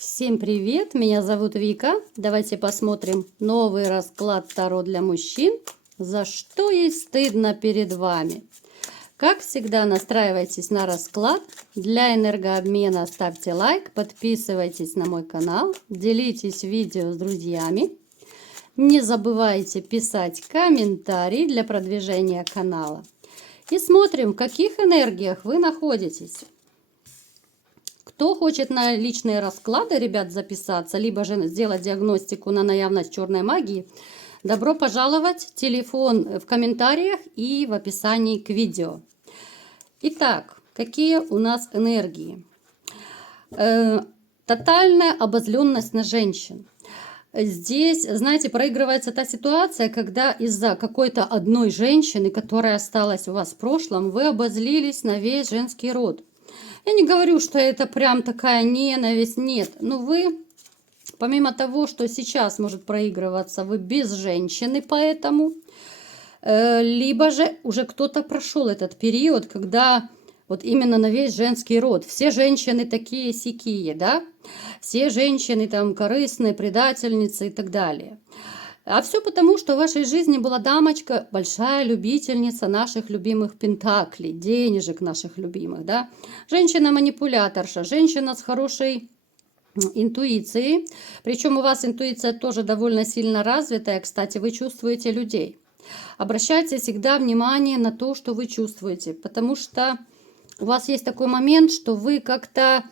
Всем привет, меня зовут Вика. Давайте посмотрим новый расклад Таро для мужчин. За что ей стыдно перед вами? Как всегда, настраивайтесь на расклад. Для энергообмена ставьте лайк, подписывайтесь на мой канал, делитесь видео с друзьями. Не забывайте писать комментарии для продвижения канала. И смотрим, в каких энергиях вы находитесь. Кто хочет на личные расклады, ребят, записаться, либо же сделать диагностику на наявность черной магии, добро пожаловать. Телефон в комментариях и в описании к видео. Итак, какие у нас энергии? Тотальная обозленность на женщин. Здесь, знаете, проигрывается та ситуация, когда из-за какой-то одной женщины, которая осталась у вас в прошлом, вы обозлились на весь женский род. Я не говорю, что это прям такая ненависть, нет. Но вы, помимо того, что сейчас может проигрываться, вы без женщины, поэтому, либо же уже кто-то прошел этот период, когда вот именно на весь женский род. Все женщины такие-сякие, да? Все женщины там корыстные, предательницы и так далее. А все потому, что в вашей жизни была дамочка, большая любительница наших любимых пентаклей, денежек наших любимых, да. Женщина-манипуляторша, женщина с хорошей интуицией. Причем у вас интуиция тоже довольно сильно развитая. Кстати, вы чувствуете людей. Обращайте всегда внимание на то, что вы чувствуете, потому что у вас есть такой момент, что вы как-то,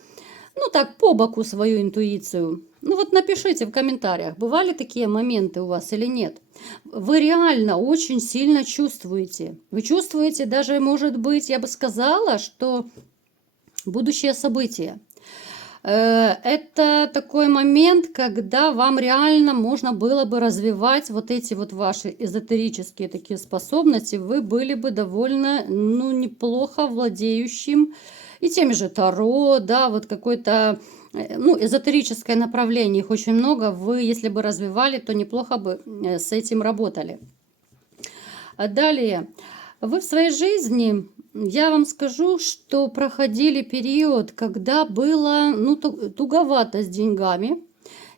ну так, по боку свою интуицию. Ну вот напишите в комментариях, бывали такие моменты у вас или нет. Вы реально очень сильно чувствуете. Вы чувствуете даже, может быть, я бы сказала, что будущее событие. Это такой момент, когда вам реально можно было бы развивать вот эти вот ваши эзотерические такие способности. Вы были бы довольно, ну, неплохо владеющим и теми же Таро, да, вот какой-то, ну, эзотерическое направление, их очень много. Вы, если бы развивали, то неплохо бы с этим работали. Далее, вы в своей жизни, я вам скажу, что проходили период, когда было, ну, туговато с деньгами.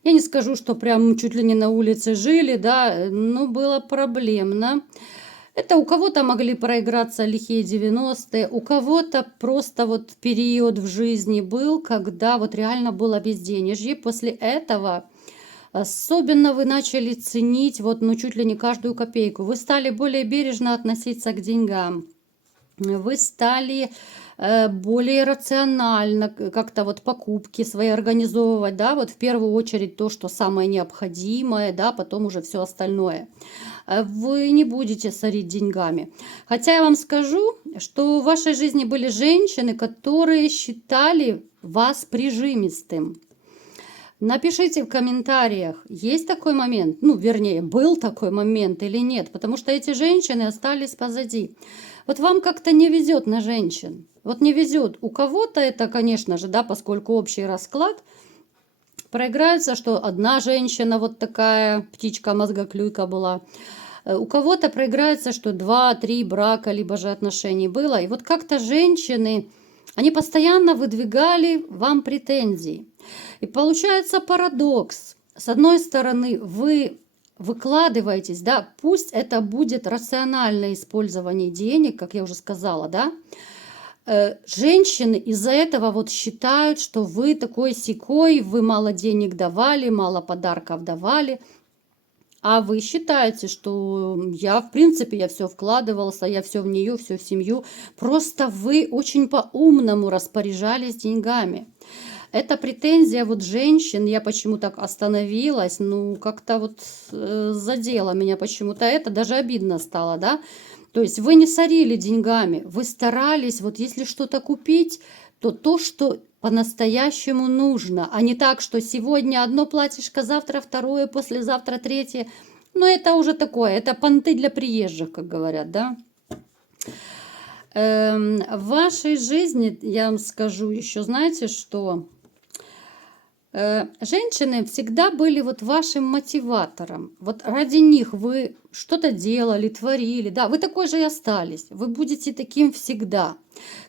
Я не скажу, что прям чуть ли не на улице жили, да, но было проблемно. Это у кого-то могли проиграться лихие 90-е, у кого-то просто вот период в жизни был, когда вот реально было безденежье. После этого особенно вы начали ценить вот, ну, чуть ли не каждую копейку. Вы стали более бережно относиться к деньгам. Вы стали более рационально как-то вот покупки свои организовывать, да, вот в первую очередь то, что самое необходимое, да, потом уже все остальное. Вы не будете сорить деньгами. Хотя я вам скажу, что в вашей жизни были женщины, которые считали вас прижимистым. Напишите в комментариях, есть такой момент, ну, вернее, был такой момент или нет, потому что эти женщины остались позади. Вот вам как-то не везет на женщин. Вот не везет. У кого-то это, конечно же, да, поскольку общий расклад, проиграется, что одна женщина вот такая птичка-мозгоклюйка была. У кого-то проиграется, что 2-3 брака, либо же отношений было. И вот как-то женщины, они постоянно выдвигали вам претензии. И получается парадокс. С одной стороны, вы выкладываетесь, да, пусть это будет рациональное использование денег, как я уже сказала, да. Женщины из-за этого вот считают, что вы такой-сякой, вы мало денег давали, мало подарков давали. А вы считаете, что я, в принципе, я все вкладывался, я все в нее, все в семью. Просто вы очень по-умному распоряжались деньгами. Эта претензия вот женщин, я почему так остановилась, ну, как-то вот задела меня почему-то это, даже обидно стало, да. То есть вы не сорили деньгами, вы старались, вот если что-то купить, то, что по-настоящему нужно, а не так, что сегодня одно платьишко, завтра второе, послезавтра третье. Но это уже такое, это понты для приезжих, как говорят, да. В вашей жизни, я вам скажу еще, знаете, что Женщины всегда были вот вашим мотиватором. Вот ради них вы что-то делали, творили. Да, вы такой же и остались. Вы будете таким всегда.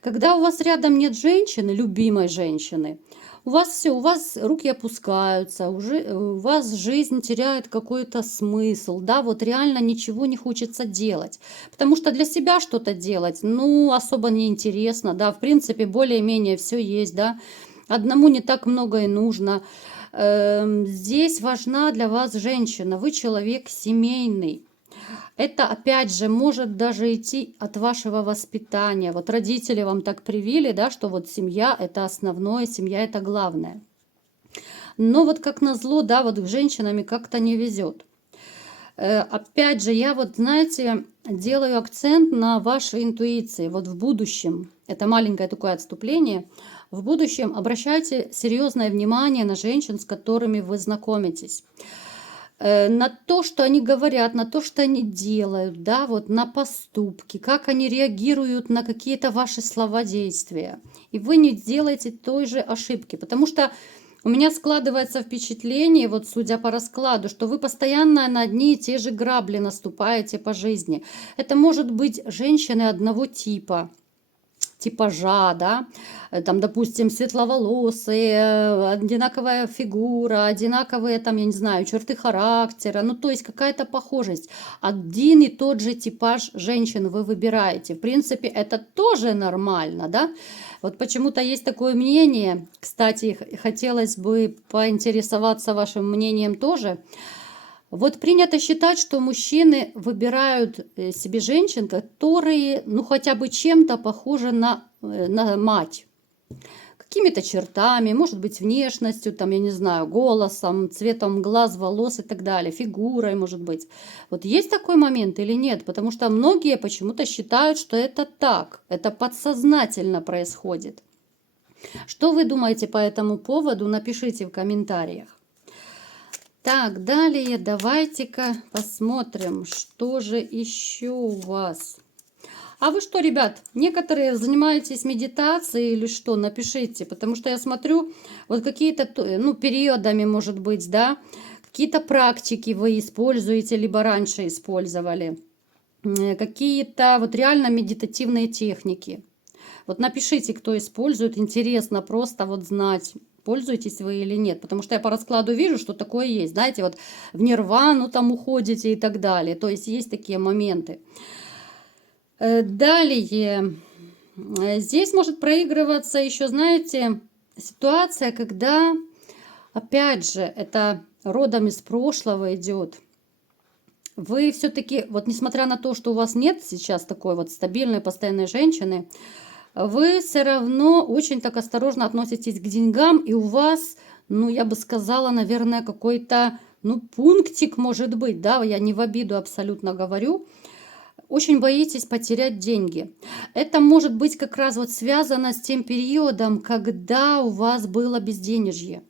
Когда у вас рядом нет женщины, любимой женщины, у вас все, у вас руки опускаются, уже у вас жизнь теряет какой-то смысл, да, вот реально ничего не хочется делать, потому что для себя что-то делать, ну, особо не интересно, да, в принципе, более-менее все есть, да, одному не так много и нужно. Здесь важна для вас женщина, вы человек семейный. Это, опять же, может даже идти от вашего воспитания. Вот родители вам так привили, да, что вот семья– это основное, семья– это главное. Но вот как назло, да, вот с женщинами как-то не везет. Опять же, я вот, знаете, делаю акцент на вашей интуиции. Вот в будущем, это маленькое такое отступление, в будущем обращайте серьезное внимание на женщин, с которыми вы знакомитесь. На то, что они говорят, на то, что они делают, да, вот на поступки, как они реагируют на какие-то ваши слова, действия. И вы не делаете той же ошибки, потому что у меня складывается впечатление, вот судя по раскладу, что вы постоянно на одни и те же грабли наступаете по жизни. Это может быть женщины одного типажа, да, там, допустим, светловолосые, одинаковая фигура, одинаковые, там, я не знаю, черты характера, ну, то есть какая-то похожесть. Один и тот же типаж женщин вы выбираете. В принципе, это тоже нормально, да. Вот почему-то есть такое мнение, кстати, хотелось бы поинтересоваться вашим мнением тоже. Вот принято считать, что мужчины выбирают себе женщин, которые, ну, хотя бы чем-то похожи на мать. Какими-то чертами, может быть, внешностью, там, я не знаю, голосом, цветом глаз, волос и так далее, фигурой, может быть. Вот есть такой момент или нет? Потому что многие почему-то считают, что это так, это подсознательно происходит. Что вы думаете по этому поводу? Напишите в комментариях. Так, далее давайте-ка посмотрим, что же еще у вас. А вы что, ребят, некоторые занимаетесь медитацией или что? Напишите, потому что я смотрю, вот какие-то, ну, периодами, может быть, да, какие-то практики вы используете, либо раньше использовали, какие-то вот реально медитативные техники. Вот напишите, кто использует, интересно просто вот знать, пользуетесь вы или нет, потому что я по раскладу вижу, что такое есть, знаете, вот в нирвану там уходите и так далее, то есть есть такие моменты. Далее, здесь может проигрываться еще, знаете, ситуация, когда, опять же, это родом из прошлого идет. Вы все-таки, вот несмотря на то, что у вас нет сейчас такой вот стабильной, постоянной женщины, вы все равно очень так осторожно относитесь к деньгам, и у вас, ну, я бы сказала, наверное, какой-то, ну, пунктик может быть, да, я не в обиду абсолютно говорю, очень боитесь потерять деньги. Это может быть как раз вот связано с тем периодом, когда у вас было безденежье.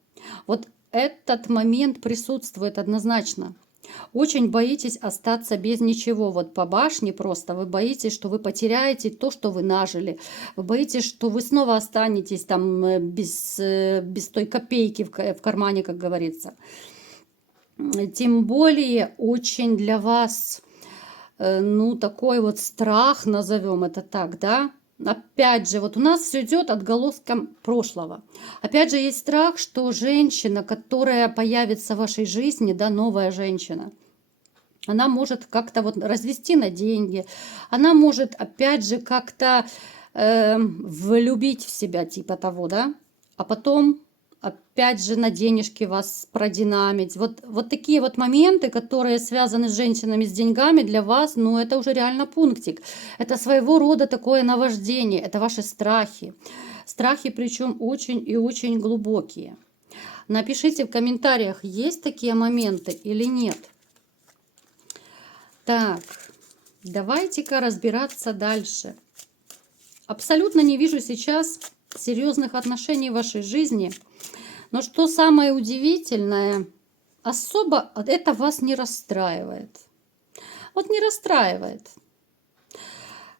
Вот этот момент присутствует однозначно. Очень боитесь остаться без ничего. Вот по башне просто вы боитесь, что вы потеряете то, что вы нажили. Вы боитесь, что вы снова останетесь там без той копейки в кармане, как говорится. Тем более очень для вас, ну, такой вот страх, назовем это так, да. Опять же, вот у нас все идет отголоском прошлого. Опять же, есть страх, что женщина, которая появится в вашей жизни, да, новая женщина, она может как-то вот развести на деньги, она может, опять же, как-то влюбить в себя, типа того, да, а потом, опять же, на денежки вас продинамить. Вот такие вот моменты, которые связаны с женщинами, с деньгами для вас, ну, это уже реально пунктик. Это своего рода такое наваждение, это ваши страхи. Страхи, причем очень и очень глубокие. Напишите в комментариях, есть такие моменты или нет. Так, давайте-ка разбираться дальше. Абсолютно не вижу сейчас серьезных отношений в вашей жизни. Но что самое удивительное, особо это вас не расстраивает. Вот не расстраивает.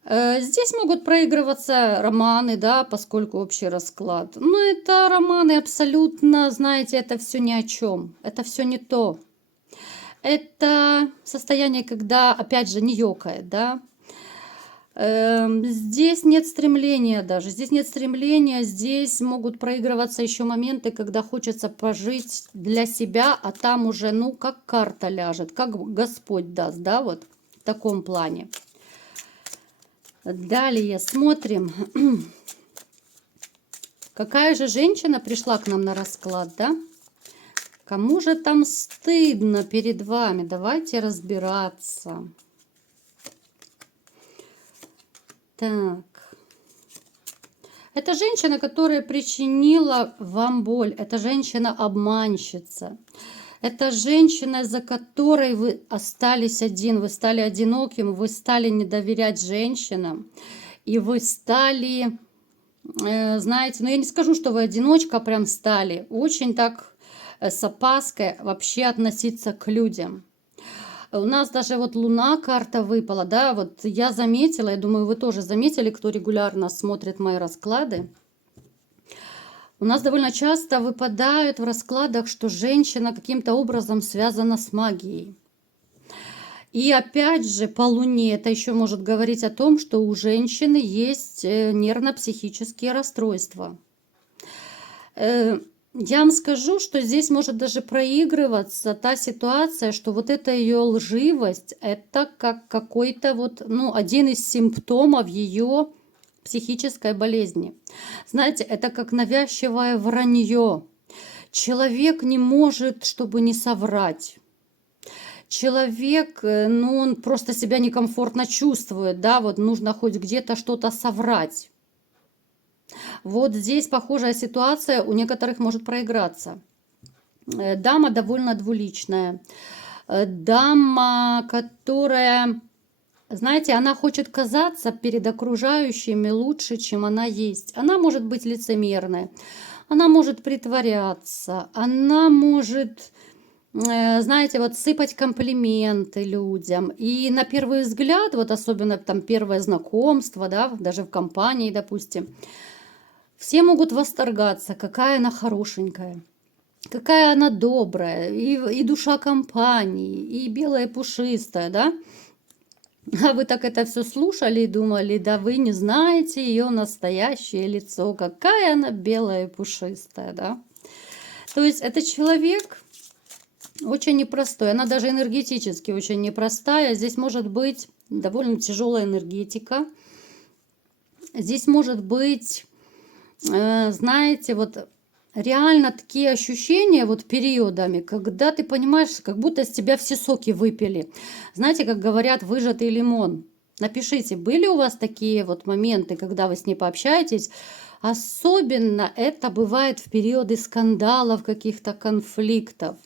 Здесь могут проигрываться романы, да, поскольку общий расклад. Но это романы абсолютно, знаете, это все ни о чем. Это все не то. Это состояние, когда, опять же, не ёкает, да. Здесь нет стремления даже, здесь нет стремления, здесь могут проигрываться еще моменты, когда хочется пожить для себя, а там уже, ну, как карта ляжет, как Господь даст, да, вот в таком плане. Далее смотрим, какая же женщина пришла к нам на расклад, да? Кому же там стыдно перед вами? Давайте разбираться. Так. Это женщина, которая причинила вам боль. Это женщина-обманщица. Это женщина, за которой вы остались один. Вы стали одиноким, вы стали не доверять женщинам. И вы стали, знаете, ну я не скажу, что вы одиночка прям стали. Очень так с опаской вообще относиться к людям. У нас даже вот Луна карта выпала, да, вот я заметила, я думаю, вы тоже заметили, кто регулярно смотрит мои расклады. У нас довольно часто выпадают в раскладах, что женщина каким-то образом связана с магией. И опять же, по Луне это еще может говорить о том, что у женщины есть нервно-психические расстройства. Я вам скажу, что здесь может даже проигрываться та ситуация, что вот эта ее лживость, это как какой-то вот, ну, один из симптомов ее психической болезни. Знаете, это как навязчивое вранье. Человек не может, чтобы не соврать. Человек, ну, он просто себя некомфортно чувствует, да, вот нужно хоть где-то что-то соврать. Вот здесь похожая ситуация у некоторых может проиграться. Дама довольно двуличная. Дама, которая, знаете, она хочет казаться перед окружающими лучше, чем она есть. Она может быть лицемерной, она может притворяться, она может, знаете, вот сыпать комплименты людям. И на первый взгляд, вот особенно там первое знакомство, да, даже в компании, допустим, все могут восторгаться, какая она хорошенькая, какая она добрая, и душа компании, и белая пушистая, да? А вы так это все слушали и думали, да вы не знаете ее настоящее лицо, какая она белая и пушистая, да? То есть это человек очень непростой, она даже энергетически очень непростая. Здесь может быть довольно тяжелая энергетика. Здесь может быть, знаете, вот реально такие ощущения вот периодами, когда ты понимаешь, как будто с тебя все соки выпили. Знаете, как говорят, выжатый лимон. Напишите, были у вас такие вот моменты, когда вы с ней пообщаетесь? Особенно это бывает в периоды скандалов, каких-то конфликтов.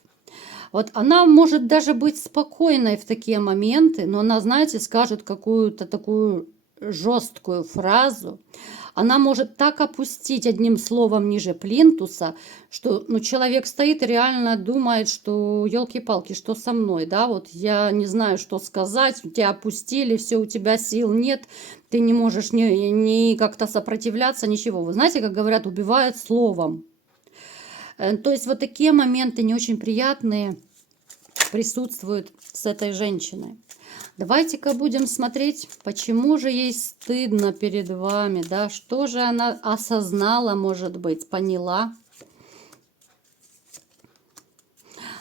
Вот она может даже быть спокойной в такие моменты, но она, знаете, скажет какую-то такую жесткую фразу. Она может так опустить одним словом ниже плинтуса, что ну, человек стоит и реально думает, что елки-палки, что со мной, да, вот я не знаю, что сказать, тебя опустили, все, у тебя сил нет, ты не можешь ни как-то сопротивляться, ничего. Вы знаете, как говорят, убивают словом. То есть вот такие моменты не очень приятные присутствуют с этой женщиной. Давайте-ка будем смотреть, почему же ей стыдно перед вами, да, что же она осознала, может быть, поняла.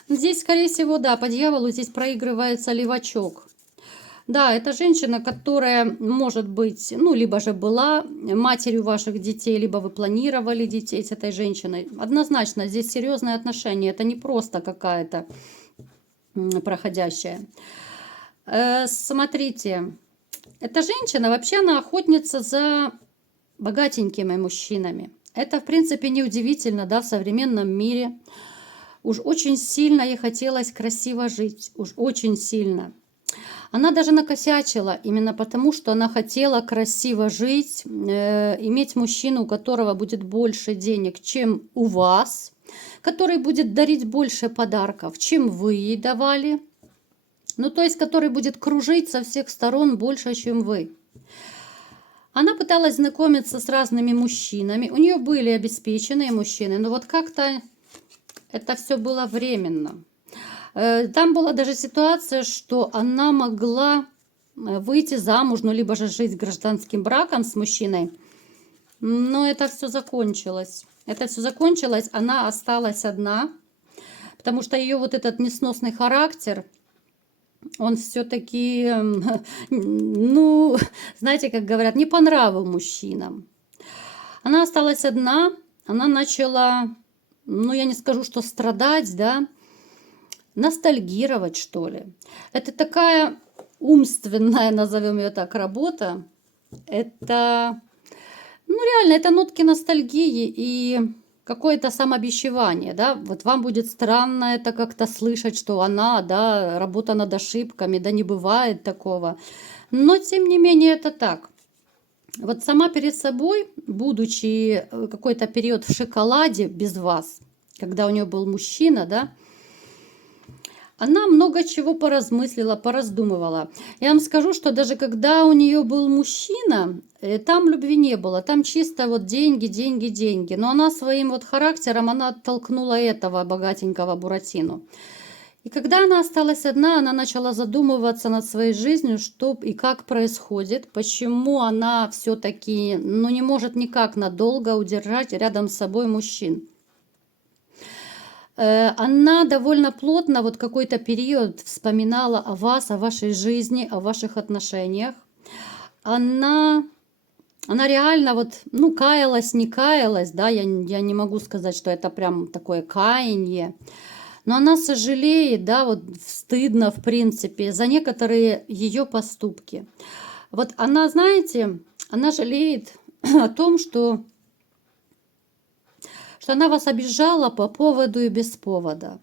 Здесь, скорее всего, да, по дьяволу здесь проигрывается левачок. Да, это женщина, которая, может быть, ну, либо же была матерью ваших детей, либо вы планировали детей с этой женщиной. Однозначно, здесь серьезные отношения, это не просто какая-то проходящая. Смотрите, эта женщина, вообще она охотница за богатенькими мужчинами. Это, в принципе, неудивительно, да, в современном мире. Уж очень сильно ей хотелось красиво жить, уж очень сильно. Она даже накосячила именно потому, что она хотела красиво жить, иметь мужчину, у которого будет больше денег, чем у вас, который будет дарить больше подарков, чем вы ей давали. Ну, то есть, который будет кружить со всех сторон больше, чем вы. Она пыталась знакомиться с разными мужчинами. У нее были обеспеченные мужчины, но вот как-то это все было временно. Там была даже ситуация, что она могла выйти замуж, ну, либо же жить гражданским браком с мужчиной. Но это все закончилось. Это все закончилось, она осталась одна, потому что ее вот этот несносный характер, он все-таки, ну, знаете, как говорят, не по нраву мужчинам. Она осталась одна, она начала, ну, я не скажу, что страдать, да, ностальгировать, что ли. Это такая умственная, назовем ее так, работа. Это, ну, реально, это нотки ностальгии и какое-то самобичевание, да. Вот вам будет странно это как-то слышать, что она, да, работа над ошибками, да, не бывает такого. Но, тем не менее, это так. Вот сама перед собой, будучи какой-то период в шоколаде без вас, когда у нее был мужчина, да, она много чего поразмыслила, пораздумывала. Я вам скажу, что даже когда у нее был мужчина, там любви не было, там чисто вот деньги, деньги, деньги. Но она своим вот характером, она оттолкнула этого богатенького Буратино. И когда она осталась одна, она начала задумываться над своей жизнью, что и как происходит, почему она все-таки, ну, не может никак надолго удержать рядом с собой мужчин. Она довольно плотно вот какой-то период вспоминала о вас, о вашей жизни, о ваших отношениях. Она, она реально вот, ну, каялась, не каялась, да, я не могу сказать, что это прям такое каяние. Но она сожалеет, да, вот стыдно, в принципе, за некоторые ее поступки. Вот она, знаете, она жалеет о том, что она вас обижала по поводу и без повода.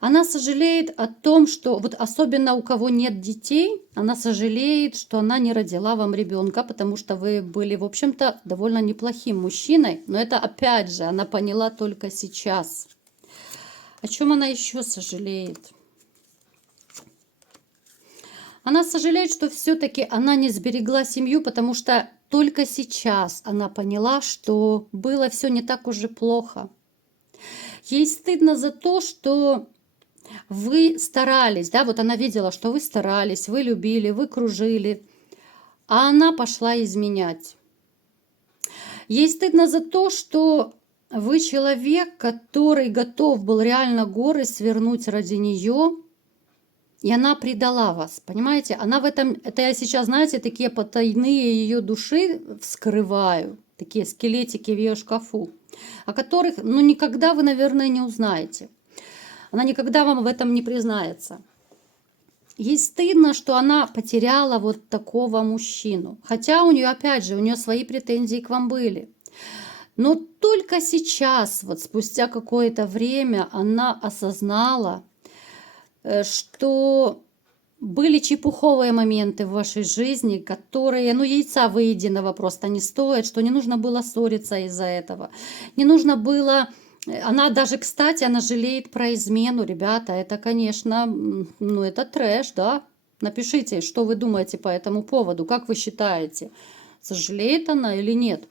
Она сожалеет о том, что вот особенно у кого нет детей, она сожалеет, что она не родила вам ребенка, потому что вы были, в общем-то, довольно неплохим мужчиной. Но это опять же она поняла только сейчас. О чем она еще сожалеет? Она сожалеет, что все-таки она не сберегла семью, потому что только сейчас она поняла, что было все не так уж и плохо. Ей стыдно за то, что вы старались, да, вот она видела, что вы старались, вы любили, вы кружили, а она пошла изменять. Ей стыдно за то, что вы человек, который готов был реально горы свернуть ради нее, и она предала вас, понимаете? Она в этом, это я сейчас, знаете, такие потайные ее души вскрываю, такие скелетики в ее шкафу, о которых, ну, никогда вы, наверное, не узнаете. Она никогда вам в этом не признается. Ей стыдно, что она потеряла вот такого мужчину. Хотя у нее, опять же, у нее свои претензии к вам были. Но только сейчас, вот спустя какое-то время, она осознала, что были чепуховые моменты в вашей жизни, которые, ну, яйца выеденного просто не стоят, что не нужно было ссориться из-за этого. Не нужно было... Она даже, кстати, она жалеет про измену, ребята. Это, конечно, ну, это трэш, да? Напишите, что вы думаете по этому поводу, как вы считаете, сожалеет она или нет.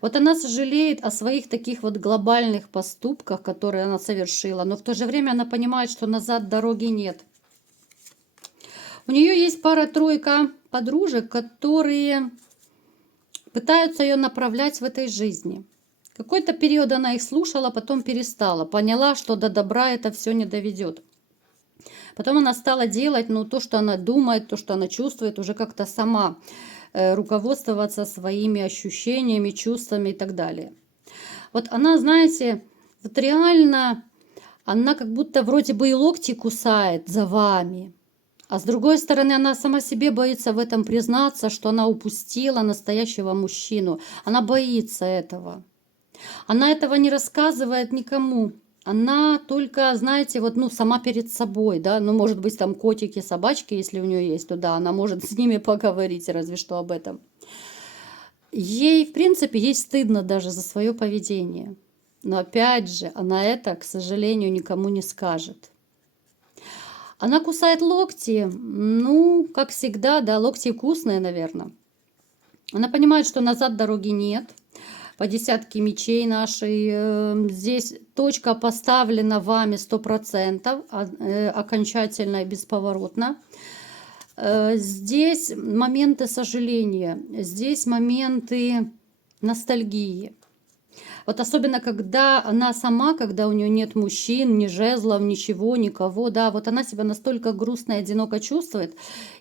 Вот она сожалеет о своих таких вот глобальных поступках, которые она совершила, но в то же время она понимает, что назад дороги нет. У нее есть пара-тройка подружек, которые пытаются ее направлять в этой жизни. Какой-то период она их слушала, потом перестала, поняла, что до добра это все не доведет. Потом она стала делать, ну, то, что она думает, то, что она чувствует, уже как-то сама руководствоваться своими ощущениями, чувствами и так далее. Вот она, знаете, вот реально, она как будто вроде бы и локти кусает за вами, а с другой стороны, она сама себе боится в этом признаться, что она упустила настоящего мужчину. Она боится этого. Она этого не рассказывает никому. Она только, знаете, вот, ну, сама перед собой, да, ну, может быть, там котики, собачки, если у нее есть, то да, она может с ними поговорить, разве что об этом. Ей, в принципе, ей стыдно даже за свое поведение. Но опять же, она это, к сожалению, никому не скажет. Она кусает локти, ну, как всегда, да, локти вкусные, наверное. Она понимает, что назад дороги нет. По десятке мечей нашей. Здесь точка поставлена вами 100%, окончательно и бесповоротно. Здесь моменты сожаления, здесь моменты ностальгии. Вот особенно, когда она сама, когда у нее нет мужчин, ни жезлов, ничего, никого, да, вот она себя настолько грустно и одиноко чувствует,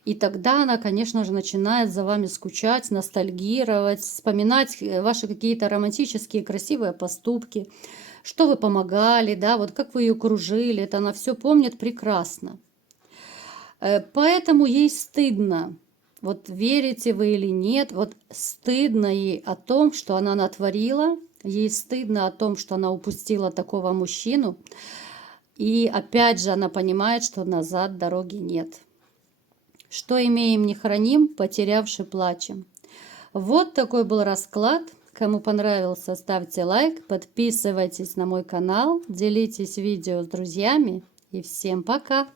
и тогда она, конечно же, начинает за вами скучать, ностальгировать, вспоминать ваши какие-то романтические, красивые поступки, что вы помогали, да, вот как вы ее кружили, это она все помнит прекрасно. Поэтому ей стыдно. Вот верите вы или нет, вот стыдно ей о том, что она натворила, ей стыдно о том, что она упустила такого мужчину. И опять же она понимает, что назад дороги нет. Что имеем, не храним, потерявши плачем. Вот такой был расклад. Кому понравился, ставьте лайк, подписывайтесь на мой канал, делитесь видео с друзьями. И всем пока!